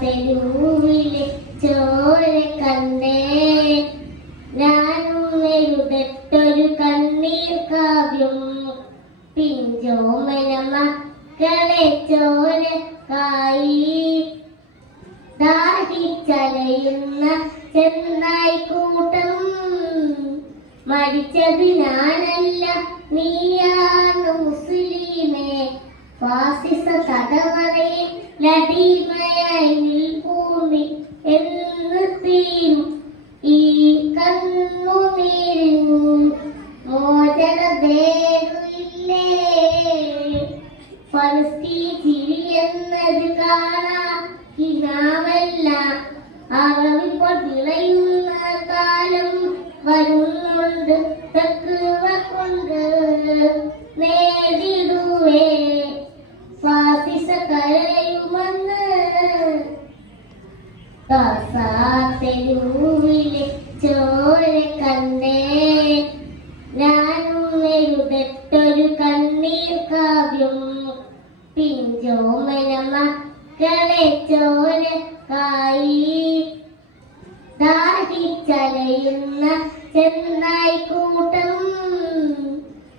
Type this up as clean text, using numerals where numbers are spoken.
തെരുവിലെ ചോര കണ്ടേ ഞാനും എഴുതട്ടൊരു കണ്ണീർ കാവ്യം പിഞ്ചോമന മക്കളെ ചോര കായി ദാഹിച്ചലയുന്ന ചെന്നായി കൂട്ടം മരിച്ചത് ഞാനല്ല നീയാണ് മുസ്ലിമേ ഫാസിസ തടവറയിൽ ലടിമയായി നിൽക്കൂന്നി എന്ന് തീരും ഈ കണ്ണുനീരിൻ മോചനദേഹില്ലേ ഫലസ്തീൻ ചിരി എന്നത് കാണാൻ കിനാവല്ല അറിവിപ്പോൾ വിളയുന്ന കാലം വരുന്നുണ്ട് തക്കുവ കൊണ്ട് നേടിടുവേ ഫാസിസ കരയുമെന്ന് തെരുവിലെ ചോര കണ്ടേ ഞാനും എഴുതട്ടൊരു കണ്ണീർ കാവ്യം പിഞ്ചോമന മക്കളെ ചോര കായി ദാഹിച്ചലയുന്ന ചെന്നായി